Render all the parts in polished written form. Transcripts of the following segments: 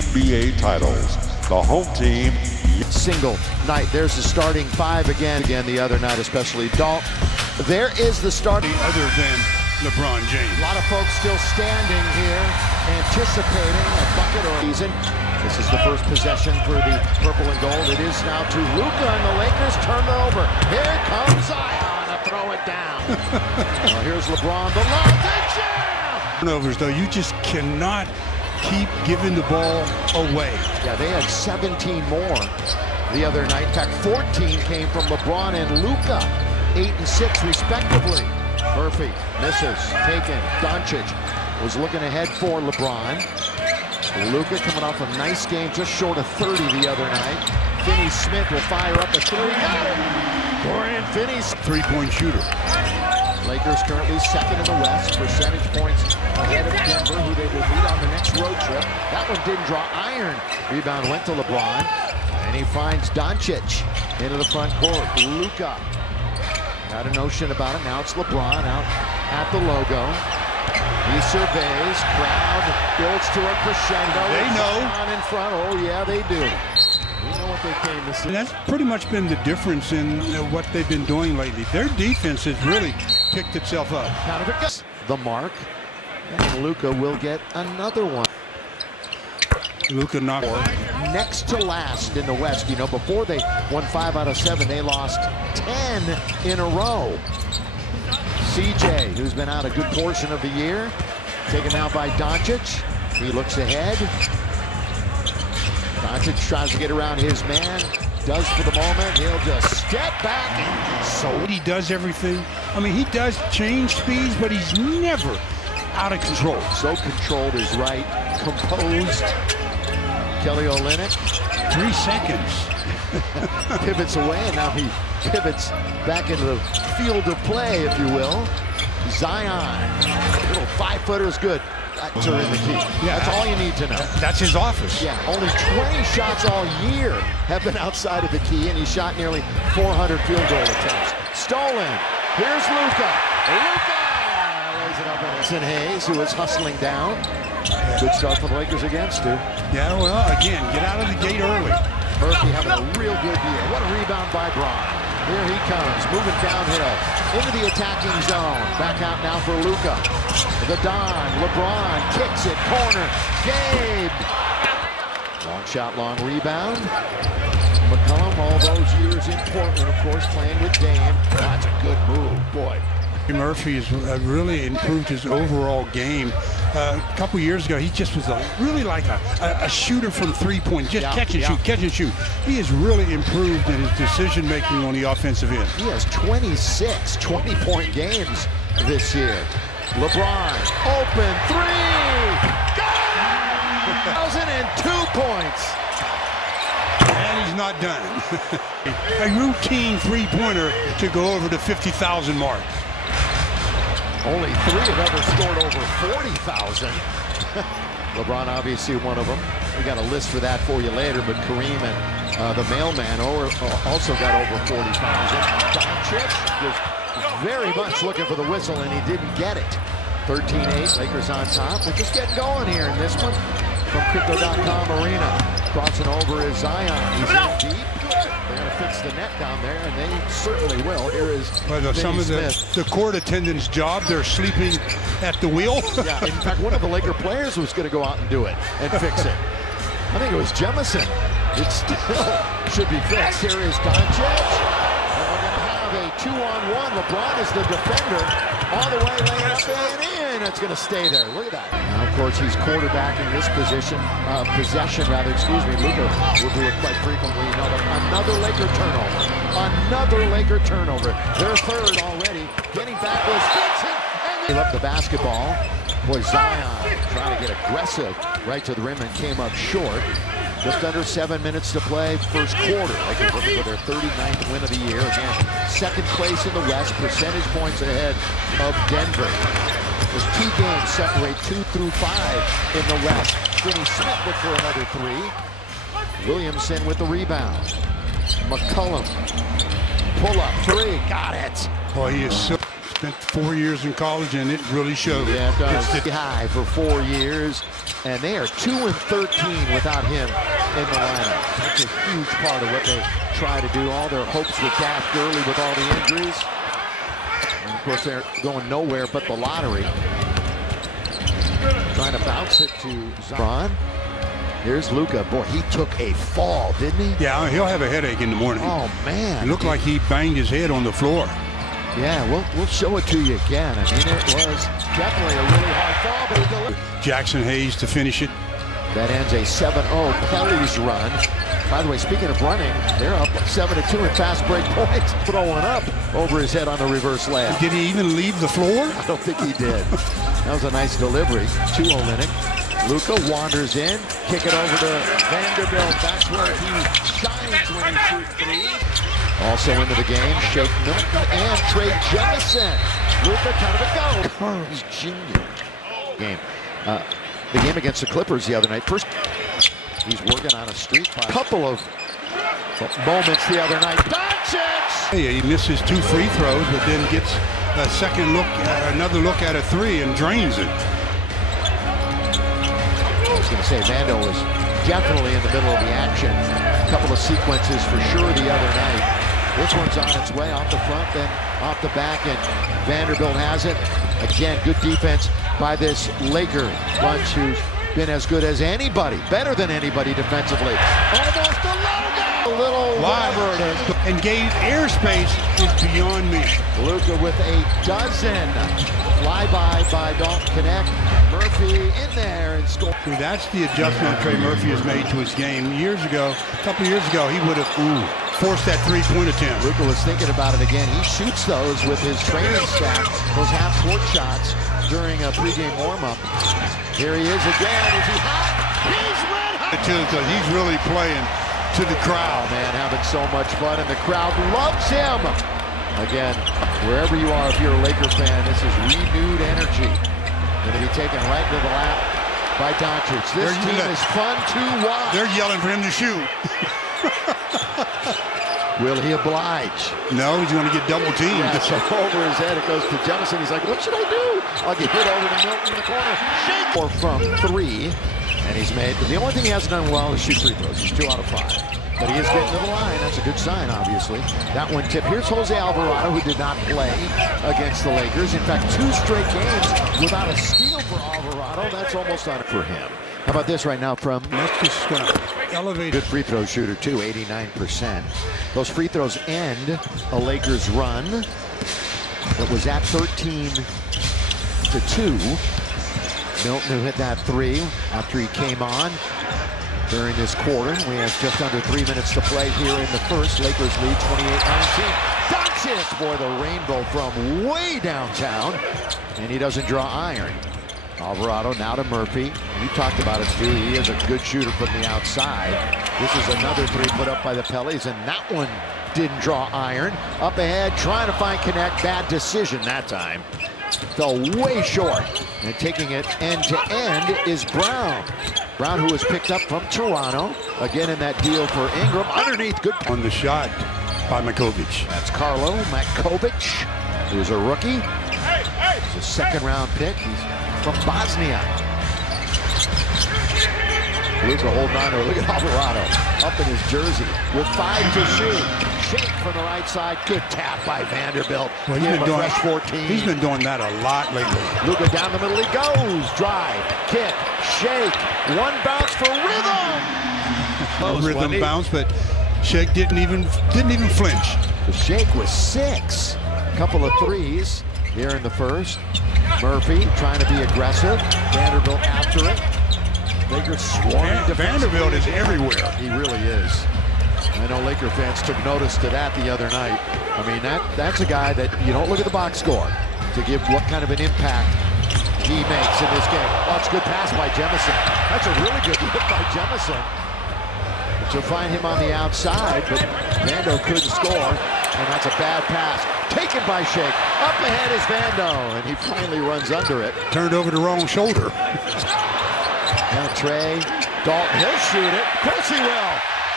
NBA titles. The home team. Single night. There's the starting five again the other night, especially Dalt. There is the starting other than LeBron James. A lot of folks still standing here anticipating a bucket or a season. This is the first possession for the purple and gold. It is now to Luka, and the Lakers turn it over. Here comes Zion to throw it down. Here's LeBron, the lob, the jam! Turnovers, though, you just cannot keep giving the ball away. Yeah, they had 17 more the other night. In fact, 14 came from LeBron and Luka, 8 and 6 respectively. Murphy misses, taken. Doncic was looking ahead for LeBron. Luka coming off a nice game, just short of 30 the other night. Finney-Smith will fire up a three. Got it! Dorian Finney, three-point shooter. Lakers currently second in the West, percentage points ahead of Denver, who they will meet on the next road trip. That one didn't draw iron. Rebound went to LeBron, and he finds Doncic into the front court. Luka had a notion about it. Now it's LeBron out at the logo. He surveys, crowd builds to a crescendo. They know. On in front. Oh yeah, they do. We know what they came to see. And that's pretty much been the difference in what they've been doing lately. Their defense has really picked itself up. Out of it goes the mark, and Luka will get another one. Luka knocked next to last in the West. You know, before they won 5 out of 7, they lost 10 in a row. CJ, who's been out a good portion of the year, taken out by Doncic. He looks ahead. Doncic tries to get around his man. Does for the moment. He'll just step back. And so he does everything. I mean, he does change speeds, but he's never out of control. So controlled is right. Composed. Kelly Olynyk. 3 seconds. Pivots away, and now he pivots back into the field of play, if you will. Zion. Little 5-footer is good. That's in the key. Yeah, that's all you need to know. That's his office. Yeah, only 20 shots all year have been outside of the key, and he shot nearly 400 field goal attempts. Stolen. Here's Luka. Luka lays it up. And Hayes, who is hustling down. Good start for the Lakers against two. Yeah, well, again, get out of the gate early. Murphy having a real good year. What a rebound by Braun. Here he comes, moving downhill into the attacking zone. Back out now for Luka. The Don, LeBron kicks it, corner, Gabe. Long shot, long rebound. McCollum, all those years in Portland, of course, playing with Dame. That's a good move, boy. Murphy has really improved his overall game. A couple years ago, he just was really like a shooter from three-point, just catch and shoot, catch and shoot. He has really improved in his decision-making on the offensive end. He has 26 20-point games this year. LeBron, open three! Got it! 1,002 points. And he's not done. A routine three-pointer to go over the 50,000 mark. Only 3 have ever scored over 40,000. LeBron obviously one of them. We got a list for that for you later, but Kareem and the mailman also got over 40,000. Doncic was very much looking for the whistle, and he didn't get it. 13-8, Lakers on top. We're just getting going here in this one from Crypto.com Arena. Crossing over is Zion. He's in deep. They're going to fix the net down there, and they certainly will. Here is some of the court attendants' job. They're sleeping at the wheel. Yeah, in fact, one of the Laker players was going to go out and do it and fix it. I think it was Jemison. It still should be fixed. Here is Doncic. And we're going to have a 2-on-1. LeBron is the defender. All the way laying up and in. It's going to stay there. Look at that. Now, of course, he's quarterbacking this possession. Luka will do it quite frequently. Another Laker turnover. Another Laker turnover. Their third already. Getting back was Vincent. Gave up the basketball. Boy, Zion trying to get aggressive right to the rim and came up short. Just under 7 minutes to play, first quarter. Lakers looking for their 39th win of the year. Again, second place in the West, percentage points ahead of Denver. There's 2 games separate 2 through 5 in the West. Finney-Smith look for another 3. Williamson with the rebound. McCollum, pull up 3, got it. Boy, he is so spent 4 years in college, and it really showed. Yeah, it does. High for 4 years, and they are 2-13 without him in the lineup. That's a huge part of what they try to do. All their hopes were dashed early with all the injuries. And of course, they're going nowhere but the lottery. Trying to bounce it to Zion. Here's Luka. Boy, he took a fall, didn't he? Yeah, he'll have a headache in the morning. Oh, man. It looked like he banged his head on the floor. Yeah, we'll show it to you again. I mean, it was definitely a really hard fall, but he delivered. Jackson Hayes to finish it. That ends a 7-0 Pelly's run. By the way, speaking of running, they're up 7-2 in fast break points. Throwing up over his head on the reverse layup. Did he even leave the floor? I don't think he did. That was a nice delivery to Olynyk. Luka wanders in, kick it over to Vanderbilt. That's where he shines when he shoots threes. Also into the game, Shake Milton and Trey Jemison. Luka kind of a go. Carl's Jr. Game. The game against the Clippers the other night. First, he's working on a streak by a couple of moments the other night. Doncic! Hey, he misses 2 free throws, but then gets a second look, another look at a 3 and drains it. I was going to say, Vando was definitely in the middle of the action. A couple of sequences for sure the other night. This one's on its way off the front, then off the back, and Vanderbilt has it. Again, good defense by this Laker bunch who's been as good as anybody, better than anybody defensively. Almost a logo! A little whatever it is. And gave airspace is beyond me. Luka with a dozen. Flyby by Dalton Connect. Murphy in there and score. That's the adjustment Trey Murphy has made to his game. Years ago, a couple years ago, he would have forced that 3-point attempt. Luka was thinking about it again. He shoots those with his training staff, those half-court shots during a pregame warm-up. Here he is again. Is he hot? He's red hot! Because he's really playing to the crowd. Oh, man, having so much fun, and the crowd loves him. Again, wherever you are, if you're a Laker fan, this is renewed energy. Going to be taken right to the lap by Doncic. This team is fun to watch. They're yelling for him to shoot. Will he oblige? No, he's going to get double teamed. Yeah, so over his head it goes to Jemison. He's like, what should I do? I'll get hit over to Milton in the corner. Shake! Or from 3, and he's made. The only thing he hasn't done well is shoot free throws. He's 2 out of 5. But he is getting to the line. That's a good sign, obviously. That one tip. Here's Jose Alvarado, who did not play against the Lakers. In fact, 2 straight games without a steal for Alvarado. That's almost on it for him. How about this right now from... That's just elevated. Good free throw shooter, too, 89%. Those free throws end a Lakers run that was at 13-2. Milton, who hit that 3 after he came on during this quarter. We have just under 3 minutes to play here in the first. Lakers lead 28-19. Doncic for the rainbow from way downtown, and he doesn't draw iron. Alvarado now to Murphy. You talked about it, Stu. He is a good shooter from the outside. This is another 3 put up by the Pellies, and that one didn't draw iron. Up ahead, trying to find Connect. Bad decision that time. Fell way short. And taking it end to end is Brown. Brown, who was picked up from Toronto. Again in that deal for Ingram. Underneath, good. On the shot by Makovic. That's Carlo Makovic, who's a rookie. He's a 2nd-round pick. He's from Bosnia. Luka holding on to it. Look at Alvarado up in his jersey with 5 to shoot. Shake from the right side. Good tap by Vanderbilt. Well, he's been doing that a lot lately. Luka down the middle. He goes. Drive. Kick. Shake. One bounce for Rhythm. Rhythm bounce, but Shake didn't even flinch. The Shake was 6. Couple of threes here in the first. Murphy trying to be aggressive. Vanderbilt after it. Lakers swarming. Vanderbilt is everywhere. He really is. I know Laker fans took notice to that the other night. I mean, that's a guy that you don't look at the box score to give what kind of an impact he makes in this game. Oh, it's a good pass by Jemison. That's a really good hit by Jemison. To find him on the outside, but Vando couldn't score, and that's a bad pass. Taken by Shake. Up ahead is Vando, and he finally runs under it. Turned over the wrong shoulder. Now Trey, Dalton, he'll shoot it. Of course he will.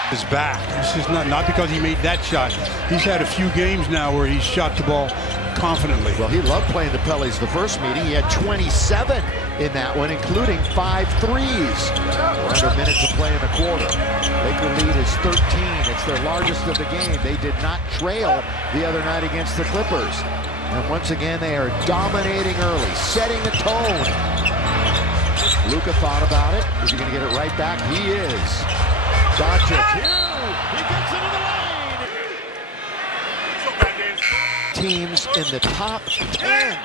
His back. This is not because he made that shot. He's had a few games now where he's shot the ball confidently. Well, he loved playing the Pellies the first meeting. He had 27 in that one, including 5 threes. Under a minute to play in the quarter. Laker lead is 13. It's their largest of the game. They did not trail the other night against the Clippers. And once again, they are dominating early, setting the tone. Luka thought about it. Is he going to get it right back? He is. Doncic. He gets into the lane. Teams in the top 10.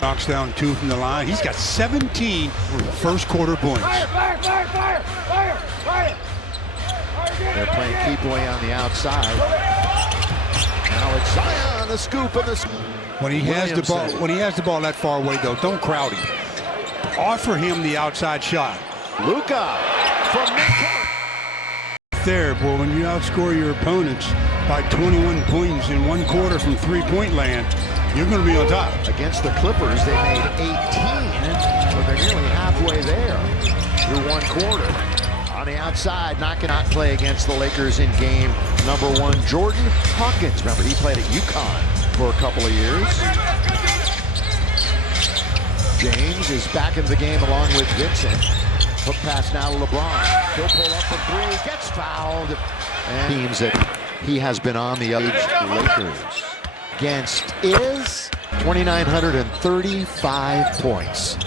Knocks down 2 from the line. He's got 17 first quarter points. They're playing keep away on the outside. Now it's Zion, the scoop and the scoop. When he has the ball that far away, though, don't crowd him. Offer him the outside shot. Luka from midcourt. There, boy, when you outscore your opponents by 21 points in 1 quarter from 3-point land, you're going to be on top. Against the Clippers, they made 18, but they're nearly halfway there through 1 quarter. On the outside, not play against the Lakers in game number 1. Jordan Hawkins, remember, he played at UConn for a couple of years. James is back into the game along with Vincent. Hook pass now to LeBron. He'll pull up for 3, gets fouled. And teams that he has been on the Lakers against is 2,935 points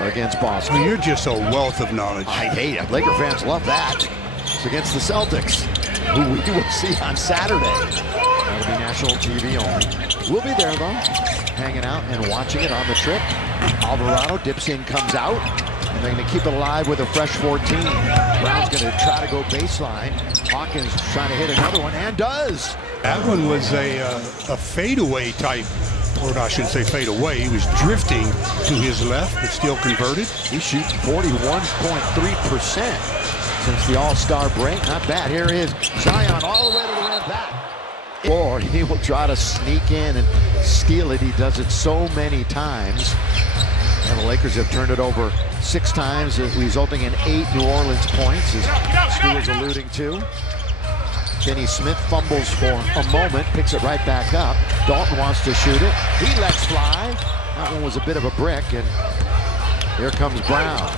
against Boston. Well, you're just a wealth of knowledge. I hate it. Laker fans love that. It's against the Celtics, who we will see on Saturday. That'll be national TV only. We'll be there, though, hanging out and watching it on the trip. Alvarado dips in, comes out, and they're going to keep it alive with a fresh 14. Brown's going to try to go baseline. Hawkins trying to hit another one, and does. That one was a fadeaway type, or I shouldn't say fade away. He was drifting to his left, but still converted. He's shooting 41.3% since the All-Star break. Not bad. Here is Zion all the way to the rim. Back. Or he will try to sneak in and steal it. He does it so many times. And the Lakers have turned it over 6 times, resulting in 8 New Orleans points, as Stu was alluding to. Kenny Smith fumbles for a moment, picks it right back up. Dalton wants to shoot it. He lets fly. That one was a bit of a brick, and here comes Brown.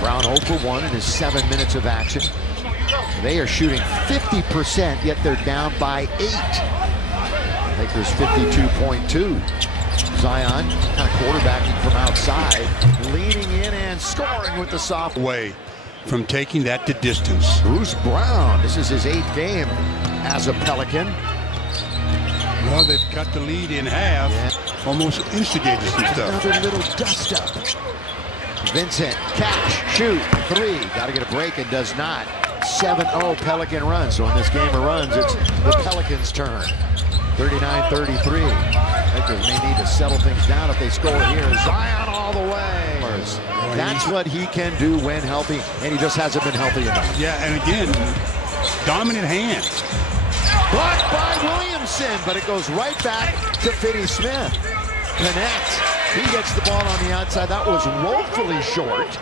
Brown 0 for 1 in his 7 minutes of action. They are shooting 50%, yet they're down by 8. Lakers 52.2. Zion kind of quarterbacking from outside, leaning in and scoring with the soft way from taking that to distance. Bruce Brown, this is his 8th game as a Pelican. Well, they've cut the lead in half, almost instigated some stuff. Another little dust up. Vincent, catch, shoot, 3. Got to get a break and does not. 7-0 Pelican run. So in this game of runs, it's the Pelicans' turn. 39-33. Lakers may need to settle things down if they score here. Zion all the way. That's what he can do when healthy, and he just hasn't been healthy enough. Yeah, and again, dominant hands. Blocked by Williamson, but it goes right back to Finney Smith. Connect. He gets the ball on the outside. That was woefully short.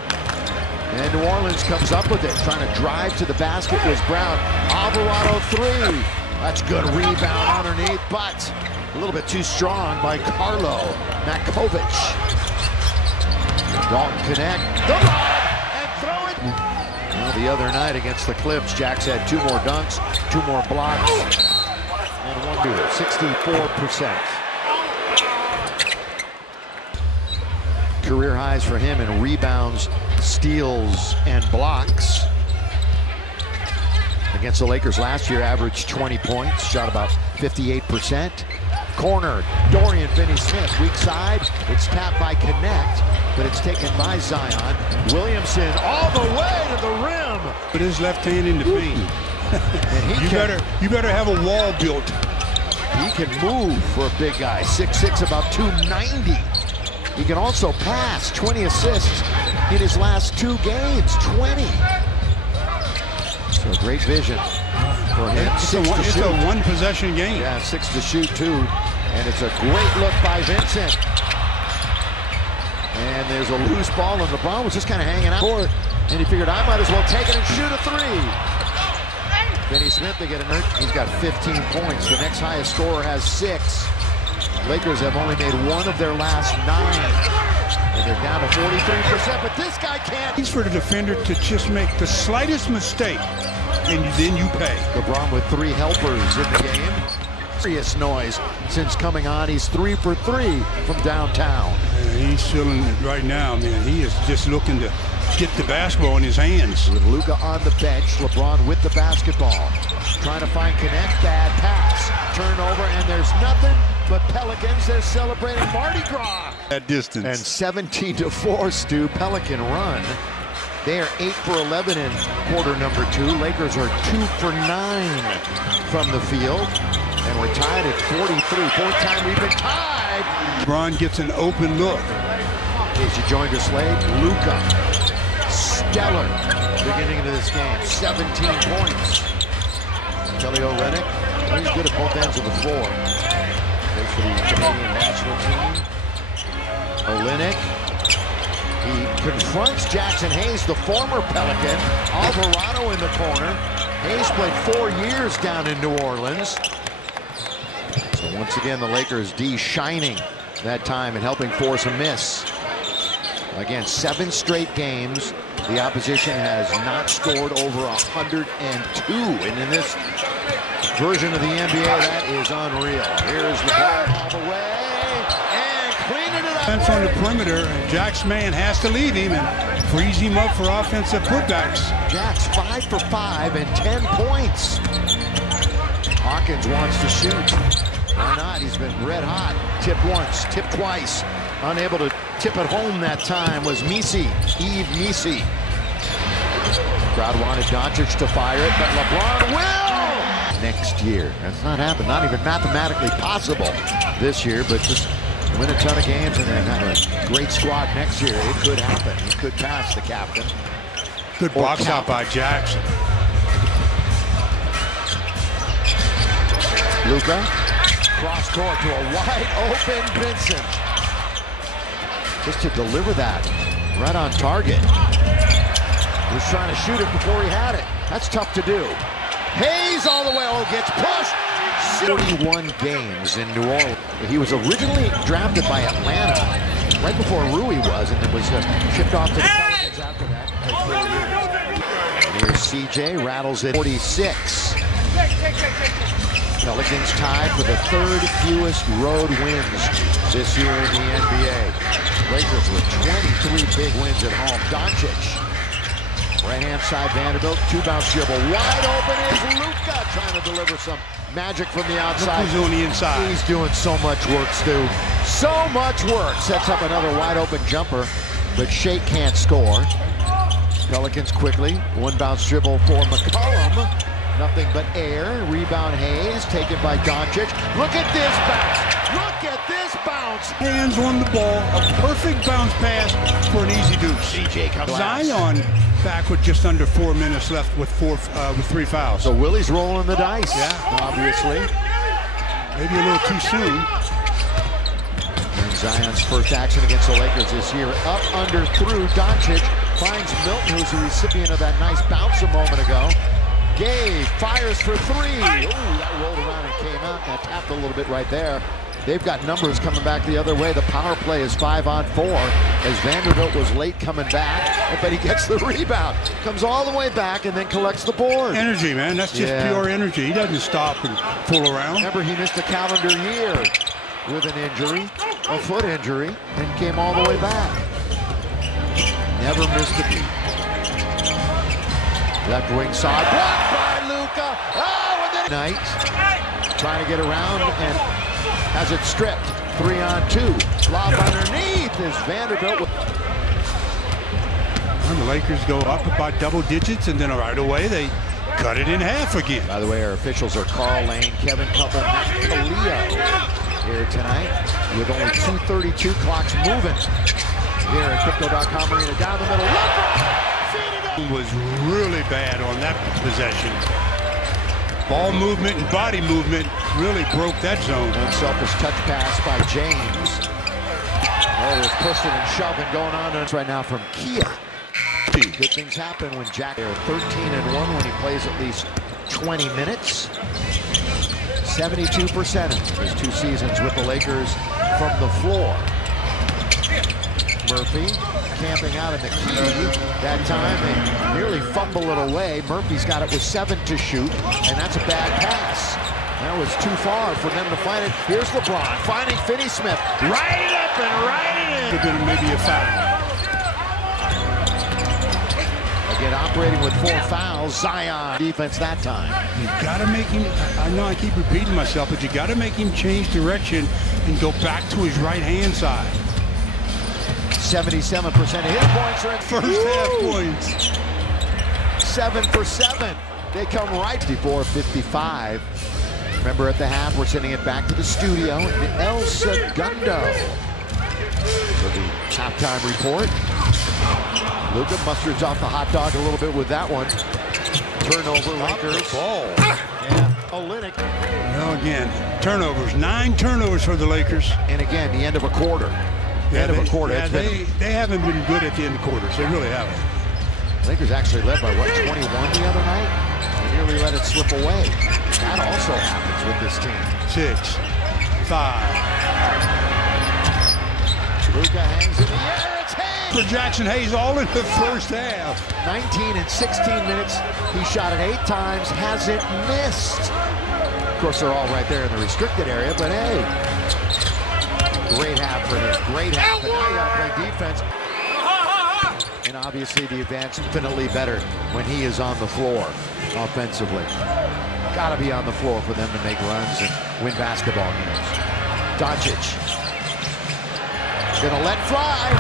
And New Orleans comes up with it, trying to drive to the basket was Brown. Alvarado 3. That's good rebound underneath, but a little bit too strong by Carlo Makovic. Dalton connect, the lob, and throw it. Well, the other night against the Clips, Jack's had 2 more dunks, 2 more blocks, and 1 do it, 64%. Career highs for him in rebounds, steals, and blocks. Against the Lakers last year, averaged 20 points, shot about 58%. Corner, Dorian Finney-Smith, weak side. It's tapped by Connect, but it's taken by Zion. Williamson all the way to the rim. Put his left hand in the paint. You better have a wall built. He can move for a big guy, 6'6", about 290. He can also pass, 20 assists in his last 2 games, 20. So great vision for him. It's a one-possession game. Yeah, 6 to shoot, too. And it's a great look by Vincent. And there's a loose ball, and LeBron was just kind of hanging out for it. And he figured, I might as well take it and shoot a 3. Finney Smith, they get a nerd. He's got 15 points. The next highest scorer has 6. Lakers have only made 1 of their last 9. And they're down to 43%, but this guy can't. He's for the defender to just make the slightest mistake, and then you pay. LeBron with 3 helpers in the game. Serious noise since coming on. He's 3 for 3 from downtown. He's feeling it right now, man. He is just looking to get the basketball in his hands. With Luka on the bench, LeBron with the basketball. Trying to find connect, bad pass. Turnover, and there's nothing but Pelicans. They're celebrating Mardi Gras. That distance. And 17-4, Stu, Pelican run. They are 8 for 11 in quarter number 2. Lakers are 2 for 9 from the field. And we're tied at 43. 4th time we've been tied. LeBron gets an open look. In case you joined us late, Luka, stellar beginning of this game. 17 points. Kelly Olynyk, he's good at both ends of the floor. Plays for the Canadian national team. Olynyk, he confronts Jackson Hayes, the former Pelican. Alvarado in the corner. Hayes played 4 years down in New Orleans. So once again, the Lakers D shining that time and helping force a miss. Again, 7 straight games. The opposition has not scored over 102. And in this version of the NBA, that is unreal. Here's the ball all the way. And cleaning it up. And from the perimeter, Jack's man has to leave him and freeze him up for offensive putbacks. Jack's 5 for 5 and 10 points. Hawkins wants to shoot. Why not? He's been red hot. Tip once, tip twice. Unable to tip it home that time was Messi, Yves Messi. Crowd wanted Doncic to fire it, but LeBron will! Next year. That's not happened. Not even mathematically possible this year, but just win a ton of games and then have a great squad next year. It could happen. He could pass the captain. Good box out by Jackson. Luka, cross court to a wide open Vincent. Just to deliver that right on target. He was trying to shoot it before he had it. That's tough to do. Hayes all the way, gets pushed. 41 games in New Orleans. He was originally drafted by Atlanta right before Rui was, and then was shipped off to the Pelicans after that. Here's CJ, rattles it 46. Pelicans tied for the 3rd fewest road wins this year in the NBA. Lakers with 23 big wins at home. Doncic, right-hand side Vanderbilt, 2-bounce dribble. Wide open is Luka, trying to deliver some magic from the outside. Who's on the inside? He's doing so much work, Stu. So much work. Sets up another wide-open jumper, but Shake can't score. Pelicans quickly. 1-bounce dribble for McCollum. Nothing but air. Rebound Hayes, taken by Doncic. Look at this bounce. Look at this bounce. Hands on the ball. A perfect bounce pass for an easy deuce. CJ comes Zion back with just under 4 minutes left with 3 fouls. So Willie's rolling the dice. Yeah. Obviously. Maybe a little too soon. And Zion's first action against the Lakers this year. Up, under, through. Doncic finds Milton, who's the recipient of that nice bounce a moment ago. Gay fires for 3. Ooh, that rolled around and came out. That tapped a little bit right there. They've got numbers coming back the other way. The power play is 5-on-4 as Vanderbilt was late coming back, but he gets the rebound. Comes all the way back and then collects the board. Energy, man. That's just pure energy. He doesn't stop and fool around. Remember, he missed a calendar year with an injury, a foot injury, and came all the way back. Never missed a beat. Left wing side, blocked by Luka. Oh, and then Knight trying to get around and has it stripped. 3-on-2. Lob underneath is Vanderbilt. And the Lakers go up by double digits, and then right away they cut it in half again. By the way, our officials are Carl Lane, Kevin Couple, Matt Calio here tonight with only 2:32 clocks moving here at Crypto.com Arena. Down the middle. Was really bad on that possession. Ball movement and body movement really broke that zone. Unselfish touch pass by James. Oh, there's pushing and shoving going on right now from Kia. Good things happen when Jack. They're 13-1 when he plays at least 20 minutes. 72% his 2 seasons with the Lakers from the floor. Murphy camping out in the key that time and nearly fumble it away. Murphy's got it with 7 to shoot, and that's a bad pass. That was too far for them to find it. Here's LeBron finding Finney-Smith. Right it up and right it in. Could have been maybe a foul. Again, operating with 4 fouls. Zion defense that time. You got to make him, I know I keep repeating myself, but you got to make him change direction and go back to his right-hand side. 77% of his points are in First half points. 7 for 7. They come right before 55. Remember, at the half, we're sending it back to the studio in El Segundo for the halftime report. Luka musters off the hot dog a little bit with that one. Turnover, Lakers. Ball. Yeah, Olynyk. Well, again, turnovers. 9 turnovers for the Lakers. And again, the end of a quarter. Yeah, End of a quarter. Yeah, they haven't been good at the end of quarters. They really haven't. Lakers actually led by, what, 21 the other night? They nearly let it slip away. That also happens with this team. 6, 5. Luka hangs in the air. It's Hayes. For Jackson Hayes, all in the first half. 19 and 16 minutes. He shot it 8 times, hasn't missed. Of course, they're all right there in the restricted area, but hey. Great half for him. Great half. But now you got to play defense. And obviously the advance infinitely better when he is on the floor offensively. Got to be on the floor for them to make runs and win basketball games. Doncic. Gonna let fly.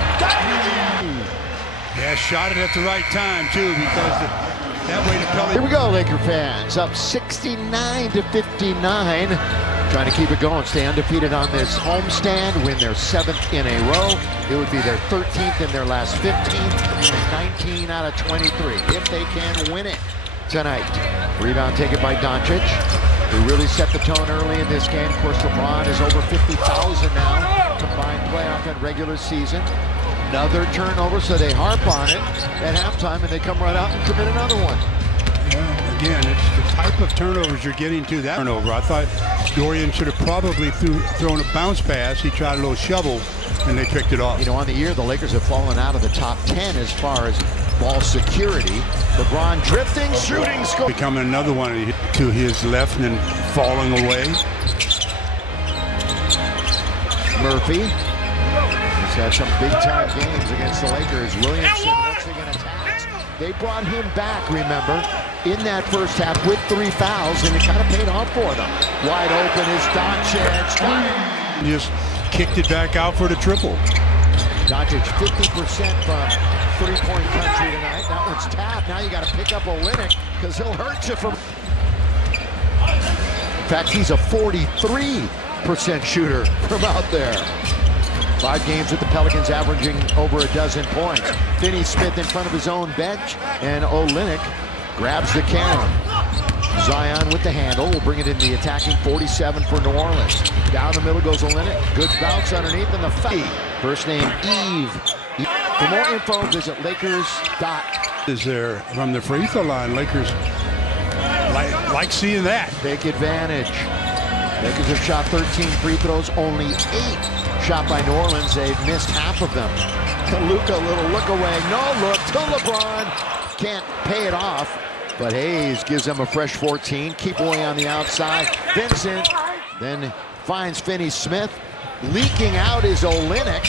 Yeah, shot it at the right time, too, because that way the Pelicans... Here we go, Laker fans. Up 69-59. Trying to keep it going, stay undefeated on this homestand, win their 7th in a row. It would be their 13th in their last 15, and 19 out of 23, if they can win it tonight. Rebound taken by Doncic, who really set the tone early in this game. Of course, LeBron is over 50,000 now, combined playoff and regular season. Another turnover, so they harp on it at halftime, and they come right out and commit another one. Yeah, again, it's the type of turnovers you're getting to that turnover. I thought Dorian should have probably thrown a bounce pass. He tried a little shovel, and they picked it off. You know, on the year, the Lakers have fallen out of the top 10 as far as ball security. LeBron drifting, shooting, score. Becoming another one to his left and then falling away. Murphy. He's had some big-time games against the Lakers. Williamson once again attacks. They brought him back, remember, in that first half with 3 fouls, and it kind of paid off for them. Wide open is Doncic. Just kicked it back out for the triple. Doncic 50% from three-point country tonight. That one's tapped. Now you got to pick up Olynyk because he'll hurt you from... In fact, he's a 43% shooter from out there. 5 games with the Pelicans, averaging over a dozen points. Finney-Smith in front of his own bench, and Olynyk grabs the carom. Zion with the handle will bring it in the attacking 47 for New Orleans. Down the middle goes Olynyk. Good bounce underneath, and the foul. First name Eve. For more info, visit Lakers.com. Is there from the free throw line? Lakers like seeing that. Big advantage. Lakers have shot 13 free throws, only 8 shot by New Orleans. They've missed half of them. Luka, little look away, no look to LeBron. Can't pay it off, but Hayes gives them a fresh 14. Keep away on the outside. Vincent then finds Finney-Smith. Leaking out is Olynyk.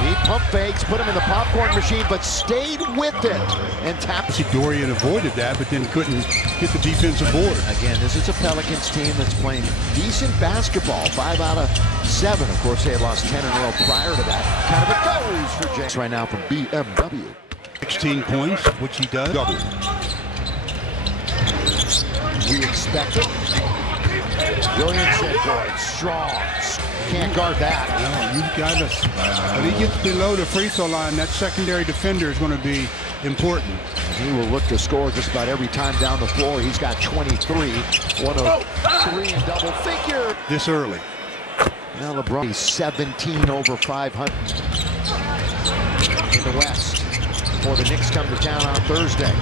He pump fakes, put him in the popcorn machine, but stayed with it and tapped. Dorian avoided that, but then couldn't get the defensive board. Again, this is a Pelicans team that's playing decent basketball. 5 out of 7. Of course, they had lost 10 in a row prior to that. Kind of a goes for James right now from BMW. 16 points, which he does. Double. We expect it. Williamson for it. Strong. Can't guard that. No, you've got to. When he gets below the free throw line, that secondary defender is going to be important. He will look to score just about every time down the floor. He's got 23. 103 in double figure. This early. Now LeBron, he's 17 over 500 in the West before the Knicks come to town on Thursday.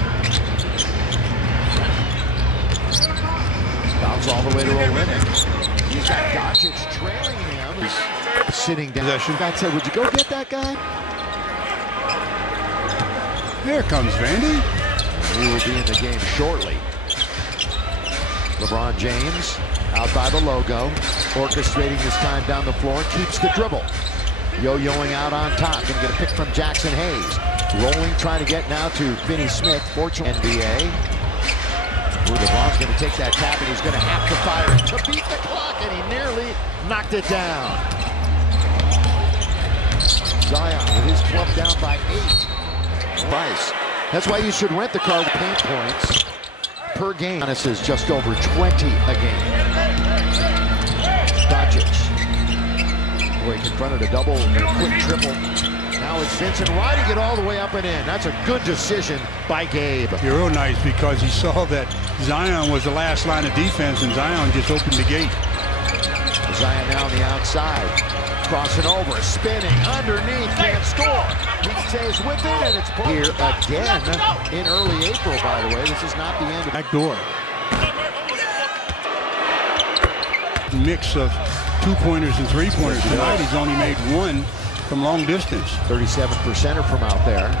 Bounce all the way to Olynyk. He's got Doncic trailing him. He's sitting down. God said, would you go get that guy? Here comes Vandy. He will be in the game shortly. LeBron James out by the logo, orchestrating his time down the floor, keeps the dribble. Yo-yoing out on top, gonna get a pick from Jackson Hayes. Rolling, trying to get now to Finney Smith, fortunate NBA. Ooh, LeBron's gonna take that tap and he's gonna have to fire it to beat the clock, and he nearly knocked it down. Zion with his club down by 8. Price. That's why you should rent the car with paint points per game. This is just over 20 a game. Doncic. Boy, he confronted a double and a quick triple. Now it's Vincent riding it all the way up and in. That's a good decision by Gabe. You're real nice because he saw that Zion was the last line of defense and Zion just opened the gate. Zion now on the outside. Crossing over, spinning, underneath, can't score. He stays with it, and it's here again in early April, by the way. This is not the end of Back door. Mix of two-pointers and three-pointers. Tonight he's only made one from long distance. 37% from out there.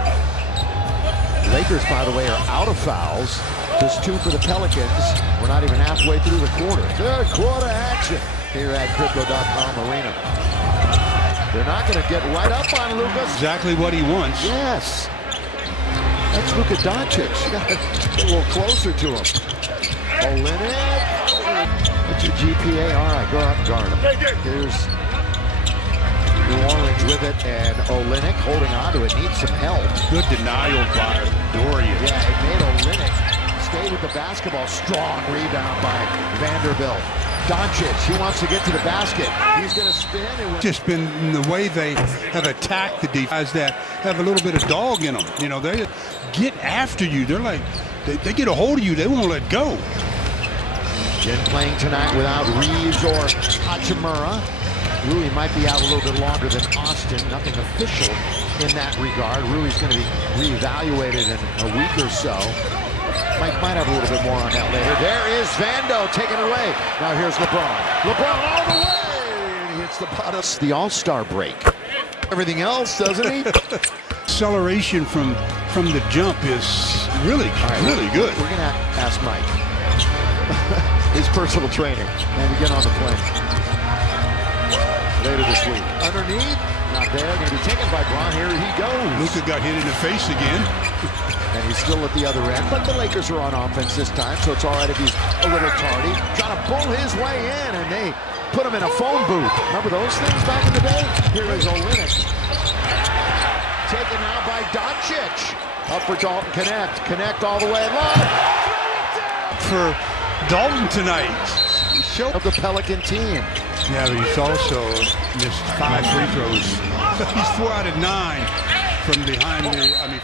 Lakers, by the way, are out of fouls. Just 2 for the Pelicans. We're not even halfway through the quarter. Third quarter action here at Crypto.com Arena. They're not going to get right up on Luka. Exactly what he wants. Yes. That's Luka Doncic. You got to get a little closer to him. Olynyk. What's your GPA? All right, go out and guard him. Here's New Orleans with it, and Olynyk holding on to it. Needs some help. Good denial by Dorian. Yeah, it made Olynyk stay with the basketball. Strong rebound by Vanderbilt. Doncic, he wants to get to the basket. He's going to spin. Just been the way they have attacked the defense that have a little bit of dog in them. You know, they get after you. They're like, they get a hold of you. They won't let go. Jen playing tonight without Reeves or Hachimura. Rui might be out a little bit longer than Austin. Nothing official in that regard. Rui's going to be reevaluated in a week or so. Might have a little bit more on that later. There is Vando taking it away. Now here's LeBron. LeBron all the way. He hits the bottom. The All-Star break. Everything else, doesn't he? Acceleration from the jump is really good. We're going to ask Mike. His personal trainer when we get on the plane. Later this week. Underneath. Not there. Going to be taken by Bron. Here he goes. Luka got hit in the face again. And he's still at the other end, but the Lakers are on offense this time, so it's all right if he's a little tardy. Trying to pull his way in, and they put him in a phone booth. Remember those things back in the day? Here is Olynyk. Taken now by Doncic. Up for Dalton. Connect all the way long. For Dalton tonight. Of the Pelican team. Yeah, but he's also missed 5 free throws. He's 4 out of 9. From behind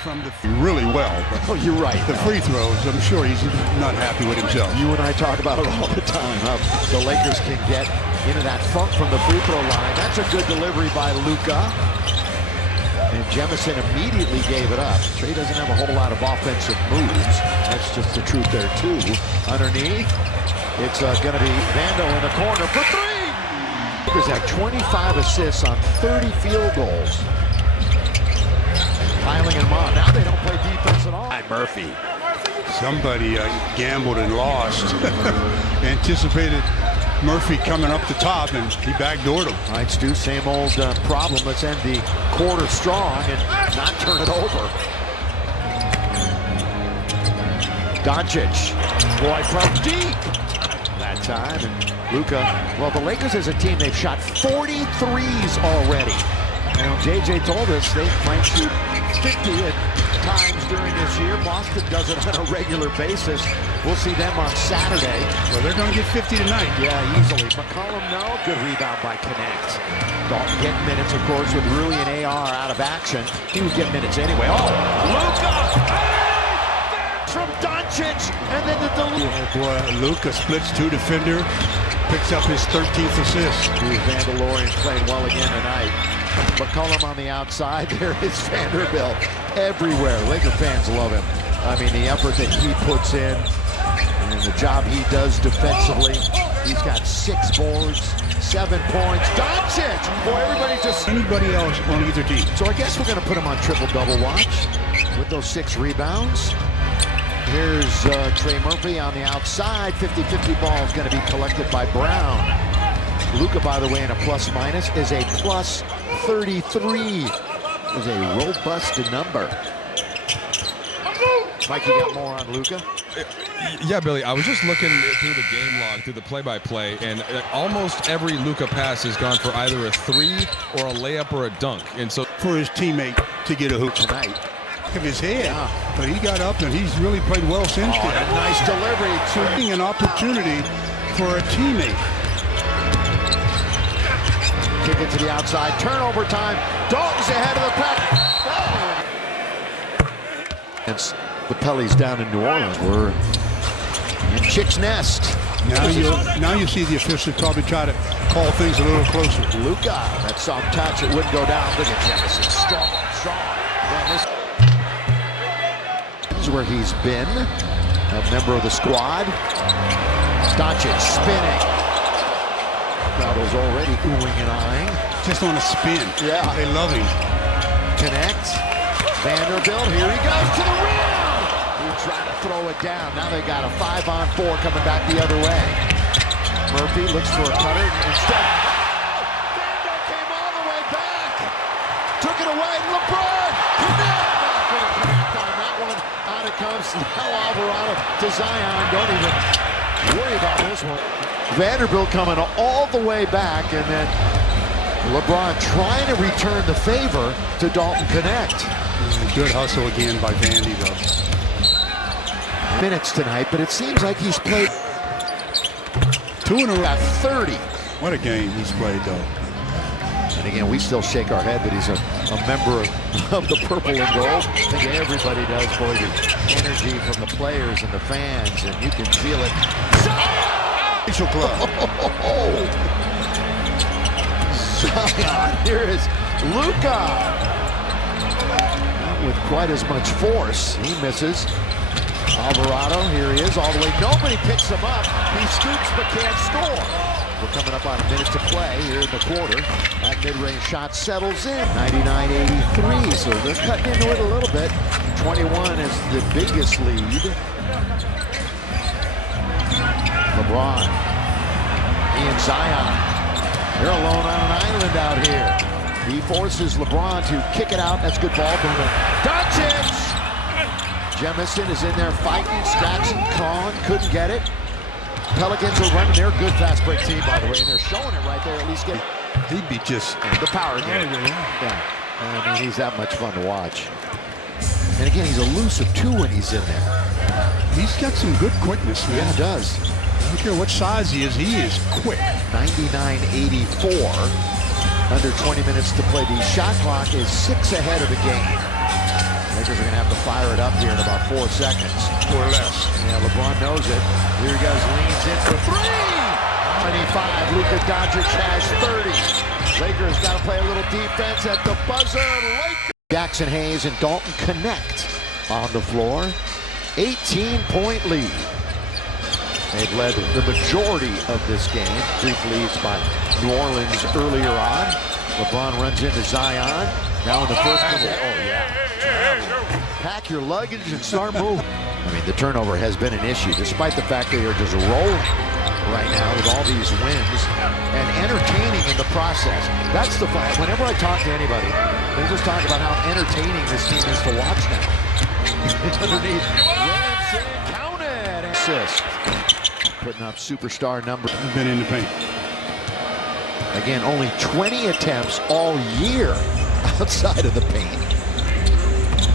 from the really well. But oh, you're right. The free throws, I'm sure he's not happy with himself. You and I talk about it all the time. How the Lakers can get into that funk from the free throw line. That's a good delivery by Luka. And Jemison immediately gave it up. Trey doesn't have a whole lot of offensive moves. That's just the truth there, too. Underneath, it's going to be Vando in the corner for 3. Lakers have 25 assists on 30 field goals. Piling him on. Now they don't play defense at all. Murphy. Somebody gambled and lost. Anticipated Murphy coming up the top, and he backdoored him. All right, Stu, same old problem. Let's end the quarter strong and not turn it over. Doncic. Boy, from deep. That time. And Luka. Well, the Lakers as a team, they've shot 43s already. You know, JJ told us they might shoot 50 at times during this year. Boston does it on a regular basis. We'll see them on Saturday. Well, they're going to get 50 tonight. Yeah, easily. McCollum, no. Good rebound by Connect. Dalton getting minutes, of course, with Rui and AR out of action. He would get minutes anyway. Oh, Luka! From Doncic, and then the delete. Oh, boy, Luka splits 2 defender, picks up his 13th assist. Vandalorian's playing well again tonight. McCollum on the outside. There is Vanderbilt everywhere. Laker fans love him. I mean, the effort that he puts in. And the job he does defensively, he's got 6 boards, 7 points. Doncic! Boy, everybody just... Anybody else on either team. So I guess we're going to put him on triple-double watch with those 6 rebounds. Here's Trey Murphy on the outside. 50-50 ball is going to be collected by Brown. Luka, by the way, in a plus-minus, is a plus 33. Is a robust number. Mike, you got more on Luka? Yeah, Billy, I was just looking through the game log, through the play-by-play, and almost every Luka pass has gone for either a 3 or a layup or a dunk. And so For his teammate to get a hoop Tonight. of his head. But he got up and he's really played well since Oh, then. a nice delivery to... An opportunity for a teammate. Kick it to the outside. Turnover time. Dalton's ahead of the pack. And the Pellies down in New Orleans were in Chick's Nest. Now you see the officials probably try to call things a little closer. Luka, that soft touch, it wouldn't go down. Look at Jefferson, strong. This is where he's been, a member of the squad. Doncic spinning. Crowd was already oohing and eyeing. Just on a spin. Yeah. They love him. Connect. Vanderbilt, here he goes to the rim. He tried to throw it down. Now they got a 5-on-4 coming back the other way. Murphy looks for a cutter. Instead, Vando came all the way back. Took it away. LeBron. Not going to connect on that one. Out it comes. Now Alvarado to Zion. Don't even worry about this one. Vanderbilt coming all the way back, and then LeBron trying to return the favor to Dalton Connect. Good hustle again by Vandy, though. Minutes tonight, but it seems like he's played 2 in a row. at 30. What a game he's played, though. And again, we still shake our head that he's a member of the purple and gold. I think everybody does, boy. The energy from the players and the fans, and you can feel it. Club. Zion, here is Luka. Not with quite as much force. He misses. Alvarado, here he is, all the way. Nobody picks him up. He scoops but can't score. We're coming up on a minute to play here in the quarter. That mid-range shot settles in. 99-83, so they're cutting into it a little bit. 21 is the biggest lead. LeBron. He and Zion. They're alone on an island out here. He forces LeBron to kick it out. That's good ball from Doncic. Jemison is in there fighting, scratching, clawing, couldn't get it. Pelicans are running their good fast break team, by the way, and they're showing it right there. At least get He'd be just the power game. Yeah, I mean, he's that much fun to watch. And again, he's elusive too when he's in there. He's got some good quickness, man. Yeah, he does. I don't care what size he is quick. 99-84. Under 20 minutes to play. The shot clock is 6 ahead of the game. Lakers are going to have to fire it up here in about 4 seconds. Or less. Yeah, LeBron knows it. Here he goes, leans in for 3! 25, Luka Doncic has 30. Lakers got to play a little defense at the buzzer. Lakers. Jackson Hayes and Dalton Connect on the floor. 18-point lead. They've led the majority of this game. Brief leads by New Orleans earlier on. LeBron runs into Zion. Now in the first minute. Oh, yeah. Pack your luggage and start moving. I mean, the turnover has been an issue, despite the fact they are just rolling right now with all these wins and entertaining in the process. That's the fact. Whenever I talk to anybody, they just talk about how entertaining this team is to watch now. It's underneath. Ramsey counted. Assist. Putting up superstar numbers. Been in the paint. Again, only 20 attempts all year outside of the paint.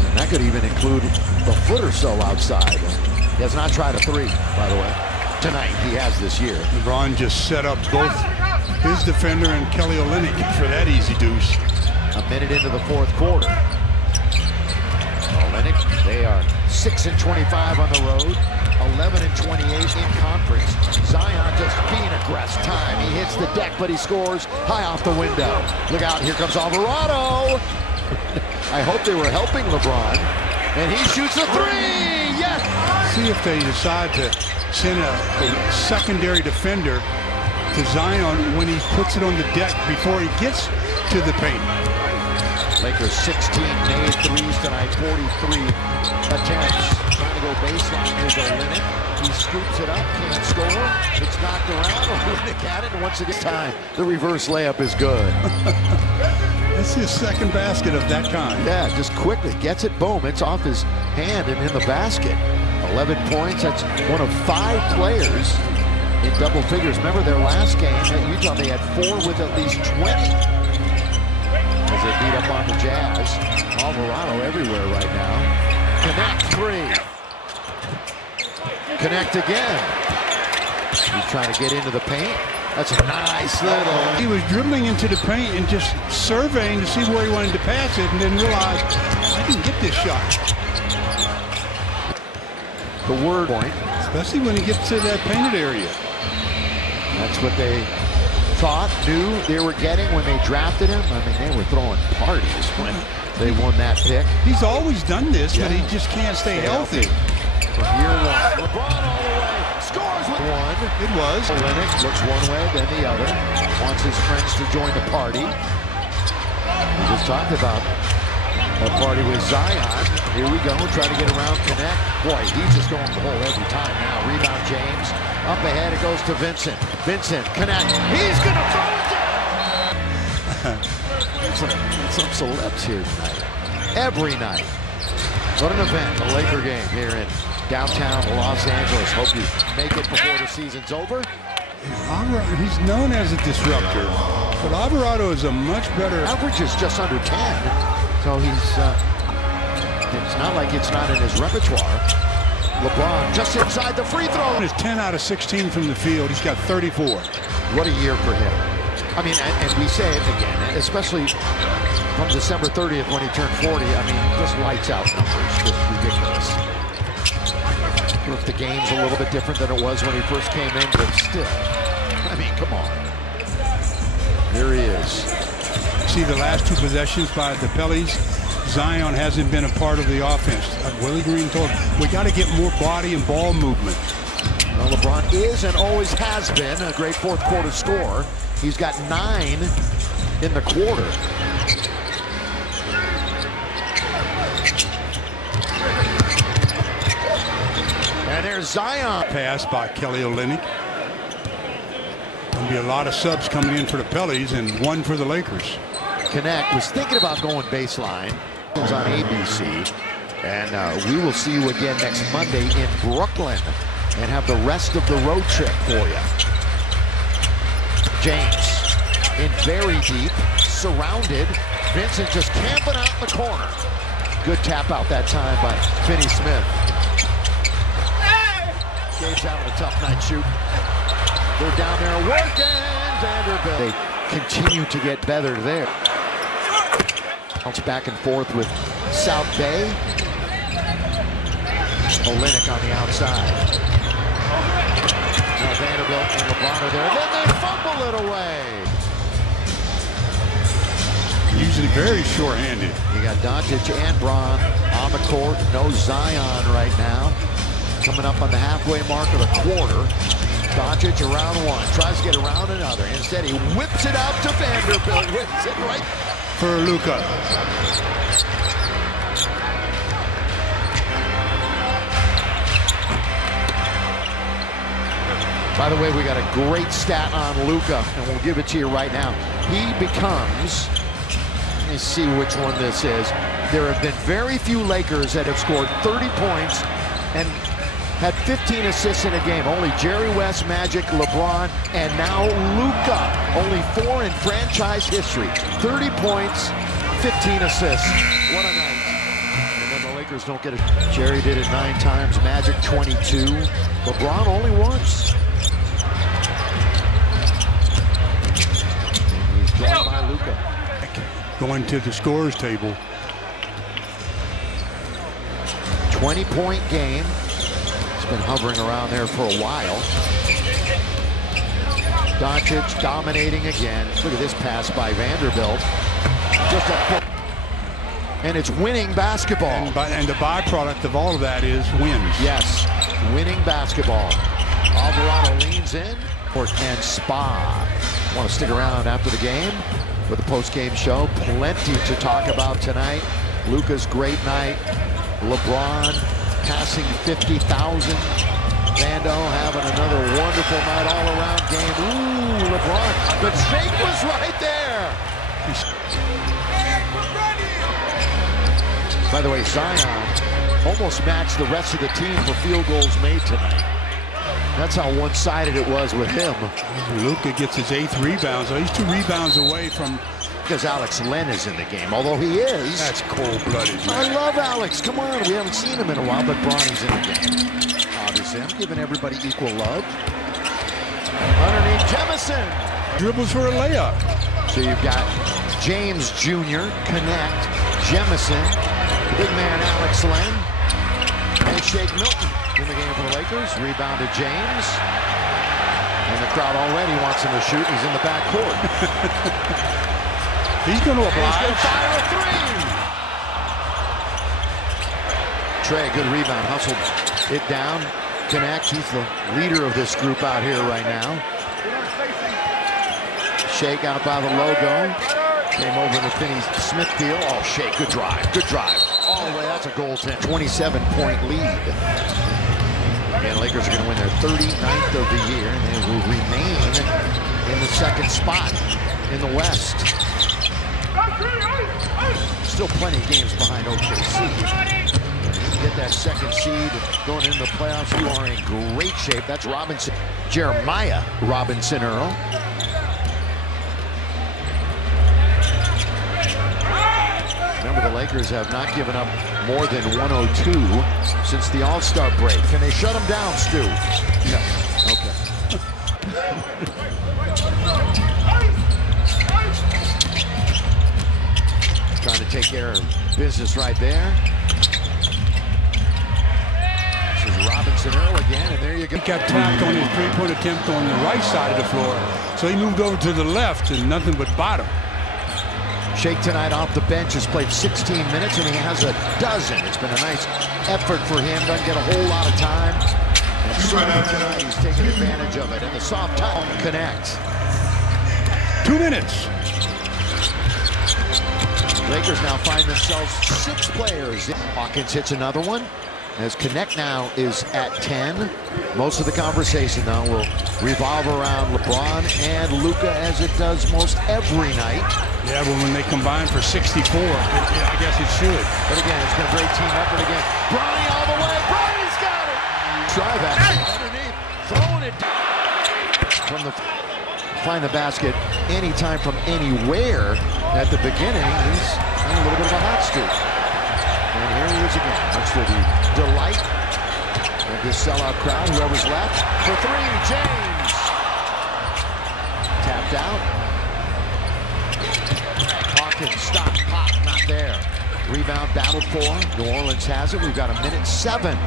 And that could even include a foot or so outside. He has not tried a 3, by the way. Tonight, he has this year. LeBron just set up both his defender and Kelly Olynyk for that easy deuce. A minute into the fourth quarter. Olynyk, they are 6-25 on the road. 11-28 in conference. Zion just being aggressive. Time. He hits the deck, but he scores high off the window. Look out, here comes Alvarado. I hope they were helping LeBron. And he shoots a 3. Yes! see if they decide to send a secondary defender to Zion when he puts it on the deck before he gets to the paint. Lakers 16 made threes tonight, 43 attempts. Trying to go baseline. Here's Olynyk. He scoops it up, can't score. It's knocked around. Olynyk at it, and once again, time the reverse layup is good. That's his second basket of that kind. Yeah, just quickly gets it, boom, it's off his hand and in the basket. 11 points, that's one of 5 players in double figures. Remember their last game at Utah, they had 4 with at least 20. As they beat up on the Jazz. Alvarado everywhere right now. Connect 3. Connect again. He's trying to get into the paint. That's a nice little. He was dribbling into the paint and just surveying to see where he wanted to pass it, and then realized, I didn't get this shot. The word point. Especially when he gets to that painted area. That's what they knew they were getting when they drafted him. I mean, they were throwing parties when they won that pick. He's always done this, but he just can't stay healthy. From year 1. LeBron all the way. Scores with 1. It was. Olynyk looks one way, then the other. Wants his friends to join the party. We just talked about a party with Zion. Here we go. Try to get around, connect. Boy, he's just going the hole every time now. Rebound James. Up ahead, it goes to Vincent. Vincent, connect. He's going to throw it down! Some celebs here tonight. Every night. What an event, a Laker game here in downtown Los Angeles. Hope you make it before the season's over. He's known as a disruptor, but Alvarado is a much better... Average is just under 10, so he's... it's not like it's not in his repertoire. LeBron just inside the free throw. He's 10 out of 16 from the field. He's got 34. What a year for him. I mean, and we say it again, especially from December 30th when he turned 40. I mean, just lights out numbers, just ridiculous. If the game's a little bit different than it was when he first came in, but still, I mean, come on. There he is. See the last 2 possessions by the Pelicans. Zion hasn't been a part of the offense. Willie Green told him, we got to get more body and ball movement. Well, LeBron is and always has been a great fourth quarter scorer. He's got 9 in the quarter. And there's Zion. Pass by Kelly Olynyk. There'll be a lot of subs coming in for the Pelicans and 1 for the Lakers. Connect was thinking about going baseline. It was on ABC. And we will see you again next Monday in Brooklyn and have the rest of the road trip for you. James in very deep, surrounded. Vincent just camping out in the corner. Good tap out that time by Finney Smith. Gabe's having a tough night shooting. They're down there working. Vanderbilt. They continue to get better there. Bounce back and forth with South Bay. Olynyk on the outside. Now Vanderbilt and LeBron are there. And then they fumble it away. Usually very short-handed. You got Doncic and Bron on the court. No Zion right now. Coming up on the halfway mark of the quarter. Doncic around 1. Tries to get around another. Instead, he whips it out to Vanderbilt. Whips it right for Luka. By the way, we got a great stat on Luka, and we'll give it to you right now. He becomes, let me see which one this is. There have been very few Lakers that have scored 30 points and had 15 assists in a game. Only Jerry West, Magic, LeBron, and now Luka. Only 4 in franchise history. 30 points, 15 assists. What a night. And then the Lakers don't get it. Jerry did it 9 times, Magic 22. LeBron only once. And he's joined by Luka. Going to the scorers table. 20-point game. Been hovering around there for a while. Doncic dominating again. Look at this pass by Vanderbilt. Just a And it's winning basketball. And the byproduct of all of that is wins. Yes, winning basketball. Alvarado leans in. And Spa want to stick around after the game with the post-game show. Plenty to talk about tonight. Luka's great night. LeBron passing 50,000. Vando having another wonderful night all-around game. Ooh, LeBron. But Shake was right there. By the way, Zion almost matched the rest of the team for field goals made tonight. That's how one-sided it was with him. Luka gets his 8th rebound, so he's 2 rebounds away from... Because Alex Len is in the game, although he is. That's cold-blooded, man. I love Alex. Come on, we haven't seen him in a while, but Bronny's in the game. Obviously, I'm giving everybody equal love. Underneath Jemison. Dribbles for a layup. So you've got James Jr., Connect, Jemison, the big man Alex Len, and Shake Milton in the game for the Lakers. Rebound to James. And the crowd already wants him to shoot. He's in the backcourt. He's going to He's oblige. going to fire a 3. Trey, good rebound. Hustled it down. Connect. He's the leader of this group out here right now. Shake out by the logo. Came over to Finney Smithfield. Oh, Shake, good drive. Good drive. All the way, that's a goaltend. 27-point lead. And Lakers are going to win their 39th of the year, and they will remain in the second spot in the West. Still plenty of games behind OKC. Get that second seed going into the playoffs. You are in great shape. That's Robinson, Jeremiah Robinson Earl. Remember, the Lakers have not given up more than 102 since the All-Star break. Can they shut them down, Stu? No. Okay. Trying to take care of business right there. This is Robinson Earl again, and there you go. He got tapped on his 3-point attempt on the right side of the floor. So he moved over to the left and nothing but bottom. Shake tonight off the bench has played 16 minutes, and he has a dozen. It's been a nice effort for him. Doesn't get a whole lot of time. And certainly tonight he's taking advantage of it. And the soft time connect. 2 minutes. Lakers now find themselves 6 players. Hawkins hits another one. As Connect now is at 10. Most of the conversation now will revolve around LeBron and Luka, as it does most every night. Yeah, but when they combine for 64, I guess it should. But again, it's been a great team effort again. Bronny all the way. Bronny's got it. Drive action underneath, throwing it from the find the basket anytime from anywhere. At the beginning, he's on a little bit of a hot streak. And here he is again, much to the delight of this sellout crowd. Whoever's left for 3, James. Tapped out. Hawkins, stop, pop, not there. Rebound battled for. New Orleans has it. We've got 1:07.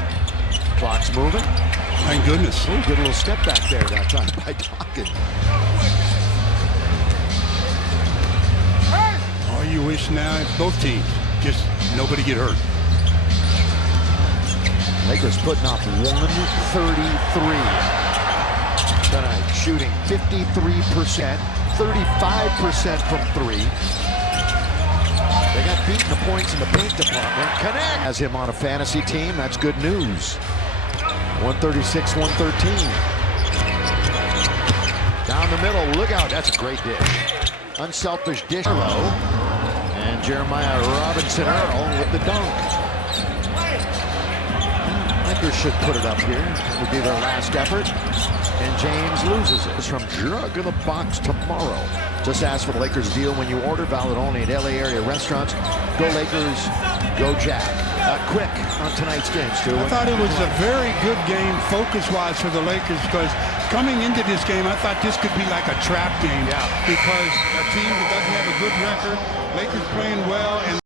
Clock's moving. Thank goodness. Ooh, good little step back there that time by Hawkins. All you wish now is both teams, just nobody get hurt. Lakers putting off 133 tonight, shooting 53%, 35% from 3. They got beaten the points in the paint department. Connect has him on a fantasy team. That's good news. 136, 113. Down the middle, look out, that's a great dish. Unselfish dish. And Jeremiah Robinson Earl with the dunk. Lakers should put it up here. It would be their last effort. And James loses it. It's from Jug in the Box tomorrow. Just ask for the Lakers deal when you order. Valid only at LA area restaurants. Go Lakers, go Jack. Quick on tonight's game, Stu. I thought it was a very good game focus-wise for the Lakers, because coming into this game, I thought this could be like a trap game. Yeah. Because a team that doesn't have a good record, Lakers playing well, and